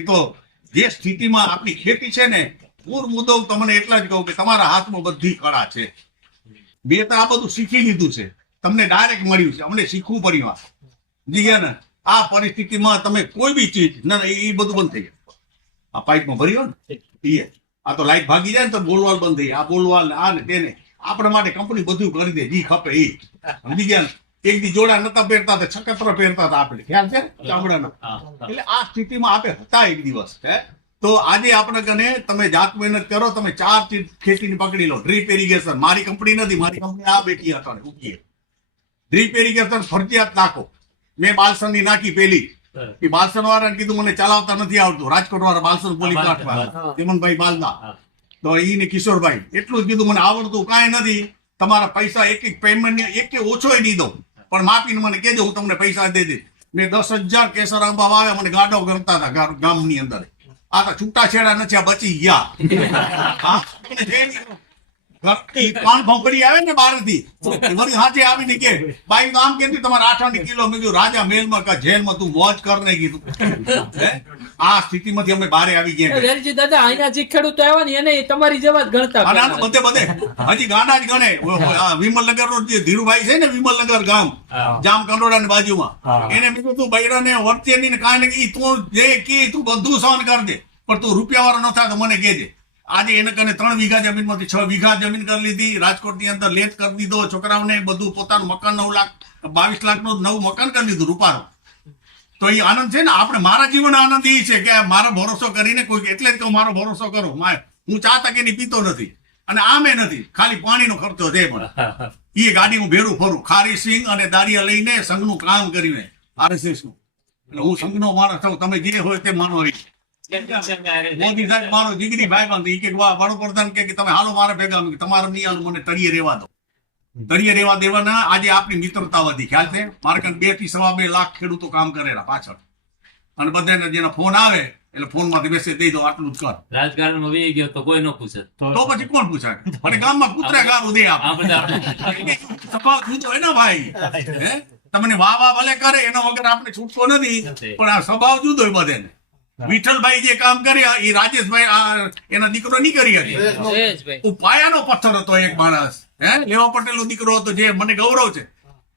તો જે સ્થિતિમાં આપણી ખેતી છે ને પૂર મુદ્દો તમને એટલા જ કહું કે તમારા હાથમાં બધી કળા છે. બે તો આ બધું શીખી લીધું છે. તમને ડાયરેક્ટ મળ્યું છે. અમને શીખવું પડ્યું જી ને? આ પરિસ્થિતિમાં તમે કોઈ બી ચીજ ના ના, એ બધું બંધ થઈ જાય. આ પાઇપમાં ભર્યો ને? એ. આ તો લાઈટ ભાગી જાય ને તો બોલવાલ બંધ થઈ. આ બોલવાલ આ ને તેને આપણા માટે કંપની બધું કરી દે. જી ખપે એ સમજી ગયા ને? એક દી જોડા નતા પહેરતા હતા છકત્ર પહેરતા હતા આપણે. ખ્યાલ છે? ચામડાના. એટલે આ સ્થિતિમાં આપે હતા એક દિવસ હે? તો આજે આપણે કને તમે જાત મહેનત કરો તમે ચાર ચીજ ખેતીની પકડી લો. ડ્રીપ ઇરિગેશન મારી કંપની નથી મારી કંપની આ બેઠી હતા ઉગીએ. ડ્રીપ ઇરિગેશન ફરજિયાત નાખો. મેં બાલસનની નાખી પેલી. એ બાલસન વાળાને કીધું મને ચલાવતા નથી આવતું રાજકોટ વાળા બાલસન પોલી પ્લાન્ટ વાળા હેમંતભાઈ બાલદા. તો ઈ ને કિશોરભાઈ એટલું જ કીધું મને આવડતું કાંઈ નથી. તમારા પૈસા એક એક પેમેન્ટ એક એક ઓછો નહીં દઉં. પણ માપીને મને કહેજો, હું તમને પૈસા દઈ દઈશ. મેં દસ હજાર કેસર આંબા વાવ્યા, મને ગાડો ગમતા હતા ગામ- ગામની અંદર. આ તો છૂટાછેડા નથી, આ બચી ગયા. પાન ભોંકડી આવે ને બહારથી વળી હાથે આવીને કે, બાઈ, તો આમ કહેતી, તમારે આઠ કિલો મેં રાજા, મેલમાં જેલમાં તું વોચ કર ને કીધું? આ સ્થિતિમાંથી અમે બહાર આવી ગયા વેલજી દાદા અહીંના જે ખેડૂતો આવ્યા ને એને તમારી જેવા જ ગણતા બધે બધે. હજી ગાના જ ગણે. વિમલનગર નો જે ધીરુભાઈ છે ને વિમલનગર ગામ જામ કંડોડા ની બાજુમાં એને મેં તું બૈરા ને વર્તે ની કાંઈ ઈ તું જે કે તું બધું સહન કરજે પણ તું રૂપિયા વાળો ન થાય તો મને કહેજે. આજે એને કને ત્રણ વીઘા જમીનમાંથી છ વીઘા જમીન કરી લીધી. રાજકોટની અંદર લેટ કરી દીધો છોકરાઓને બધું પોતાનું મકાન નવ લાખ બાવીસ લાખનું નવું મકાન કરી લીધું રૂપાનું. તો એ આનંદ છે ને આપણે મારા જીવન આનંદ એ છે કે મારો ભરોસો કરીને કોઈ એટલે જ કહું મારો ભરોસો કરો. હું ચા તકેની પીતો નથી. અને આમે નથી. ખાલી પાણીનો ખર્ચો છે પણ. એ ગાડી હું ભેરું ફરું. ખારી સિંગ અને દારિયા લઈને સંઘનું કામ કરીને. આરએસએસનું એટલે હું સંઘનો માણસ છું. તમે જે હોય તે માનો એ. મોદી સાહેબ મારો જીગરી ભાઈ બંધ કે વા વડાપ્રધાન કે કે તમે હાલો મારા ભેગા. તમારે નહીં હાલું મને તળીએ રહેવા દો. તળિયે રહેવા દેવાના આજે આપણી મિત્રતા વધી ખ્યાલ છે? મારે બેથી સવા બે લાખ ખેડૂતો કામ કરેલા પાછળ. અને બધાને જેના ફોન આવે એટલે ફોનમાંથી મેસેજ દઈ દો આટલું જ કર. રાજકારણમાં વહી ગયો તો કોઈ ન પૂછે. તો પછી કોણ પૂછે મને ગામમાં કૂતરે ગારું દે આપ. આ બધા સ્વભાવ જુદો ને ભાઈ? હે? તમને વાહ વાહ ભલે કરે એનો વગર આપણે છૂટકો નથી. પણ આ સ્વભાવ જુદો હોય બધાને. વિઠ્ઠલભાઈ જે કામ કર્યા એ રાજેશભાઈ આ એના દીકરો નહીં કરી હતી. પાયાનો પથ્થર હતો એક માણસ. હે? લેવા પટેલ નો દીકરો હતો જે મને ગૌરવ છે.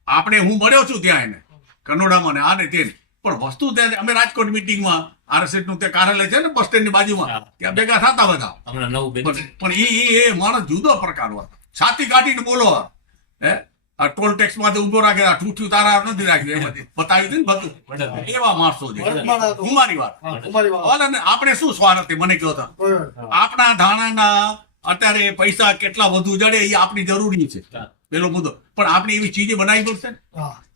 આપણે હું મળ્યો છું ત્યાં એને કનોડામાં ને આ ને તેને પણ વસ્તુ ત્યાં અમે રાજકોટ મિટિંગમાં આરએસએસનું તે કાર્યાલય છે ને બસ સ્ટેન્ડની બાજુમાં ત્યાં ભેગા થતા બધા. પણ ઈ એ માણસ જુદો પ્રકાર હતો છાતી કાઢીને બોલો હે? આ ટોલ ટેક્સમાંથી ઊભો રાખે આ ઠૂઠું તારા નથી રાખ્યું એમાંથી બતાવ્યું હતું ને બધું. એવા માણસો છે. કુમારી વાત અને આપણે શું સ્વાર્થ? મને કહો આપણા ધાણાના અત્યારે પૈસા કેટલા વધુ જડે એ આપણી જરૂરી છે. પેલો મુદ્દો. પણ આપણે એવી ચીજ બનાવી પડશે ને?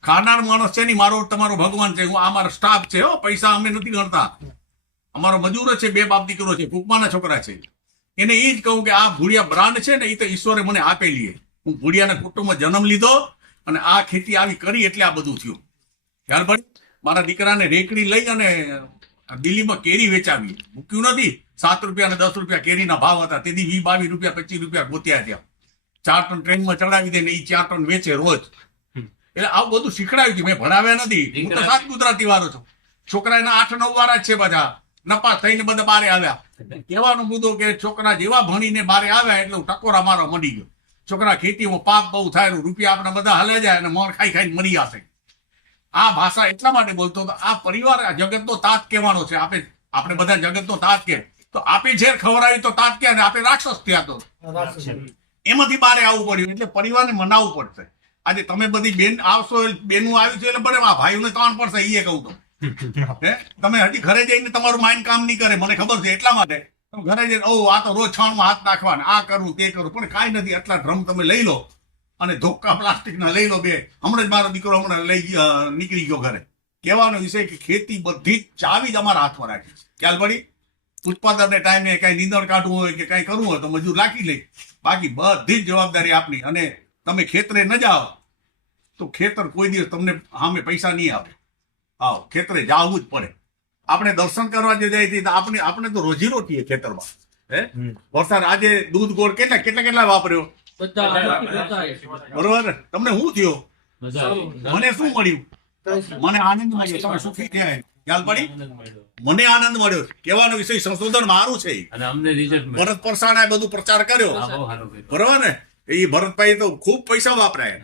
ખાનાર માણસ છે ને મારો તમારો ભગવાન છે હું આ મારો સ્ટાફ છે હો પૈસા અમે નથી ગણતા. અમારો મજૂર છે બે બાપ દીકરો છે કુકમાના છોકરા છે. એને એ જ કહું કે આ ભૂડિયા બ્રાન્ડ છે ને એ તો ઈશ્વરે મને આપેલી છે. હું ભૂડિયાના કુટુંબમાં જન્મ લીધો અને આ ખેતી આવી કરી એટલે આ બધું થયું. ખ્યાલ પડી? મારા દીકરાને રેકડી લઈ અને દિલ્હીમાં કેરી વેચાવી. મૂક્યું નથી. સાત રૂપિયા અને દસ રૂપિયા કેરીના ભાવ હતા. તેથી વી બાવીસ રૂપિયા પચીસ રૂપિયા ગોત્યા ત્યાં. ચાર ટન ટ્રેનમાં ચડાવી દે ને એ ચાર ટન વેચે રોજ. એટલે આવું બધું શીખડાવ્યું છે. મેં ભણાવ્યા નથી. હું તો સાત ગુજરાતી વાળો છું. છોકરા એના આઠ નવ વાળા જ છે બધા. નપાસ થઈને બધા બારે આવ્યા. કહેવાનો મુદ્દો કે છોકરા જેવા ભણીને બારે આવ્યા એટલે હું ટકોરા મારવા મળી ગયો. છોકરા ખેતીમાં પાપ બહુ થાય રૂપિયા આપણે બધા હાલે જાય અને મોણ ખાઈ ખાઈને મરી જશે. આ ભાષા એટલા માટે બોલતો હતો. આ પરિવાર આ જગતનો તાત કહેવાનો છે. આપણે આપણે બધા જગતનો તાત કે તો આપે ઝેર ખવડાવી તો તાત કે આપે રાક્ષસ થયા તો. એમાંથી બારે આવવું પડ્યું. એટલે પરિવારને મનાવવું પડશે. આજે તમે બધી બેન આવશો બેનું આવ્યું છે એટલે બરાબર. આ ભાઈઓને ત્રણ પડશે એ કહું તો. તમે હજી ઘરે જઈને તમારું માઇન્ડ કામ નહીં કરે. મને ખબર છે એટલા માટે. તમે ઘરે જઈને ઓ આ તો રોજ છાણમાં હાથ નાખવાના. આ કરવું તે કરવું પણ કાંઈ નથી. આટલા ડ્રમ તમે લઈ લો અને ધોકા પ્લાસ્ટિકના લઈ લો બે. હમણાં જ મારો દીકરો હમણાં લઈ ગયો નીકળી ગયો ઘરે. કહેવાનો વિષય કે ખેતી બધી ચાવી જ અમારા હાથમાં રાખી છે. ખ્યાલ પડી? ઉત્પાદનને ટાઈમે કઈ નીંદણ કાઢવું હોય કે કઈ કરવું હોય તો મજૂર રાખી લે. બાકી બધી જ જવાબદારી આપની. અને તમે ખેતરે ન જાઓ તો ખેતર કોઈ દિવસ તમને સામે પૈસા નહીં આપે. આવો ખેતરે જવું જ પડે. આપણે દર્શન કરવા જે જાય છે આપણે આપણે તો રોજીરોટી ખેતરમાં. હે? વરસાદ આજે દૂધ ગોળ કેટલા કેટલા કેટલા વાપર્યો? બરોબર? તમને શું થયો? મને શું મળ્યું? મને આનંદ મળ્યો તમે સુખી થયા ખ્યાલ પડી? મને આનંદ મળ્યો. કહેવાનો વિષય સંશોધન મારું છે. ભરત પરસાણા બધું પ્રચાર કર્યો. બરોબર ને? એ ભરતભાઈ તો ખૂબ પૈસા વાપરાય.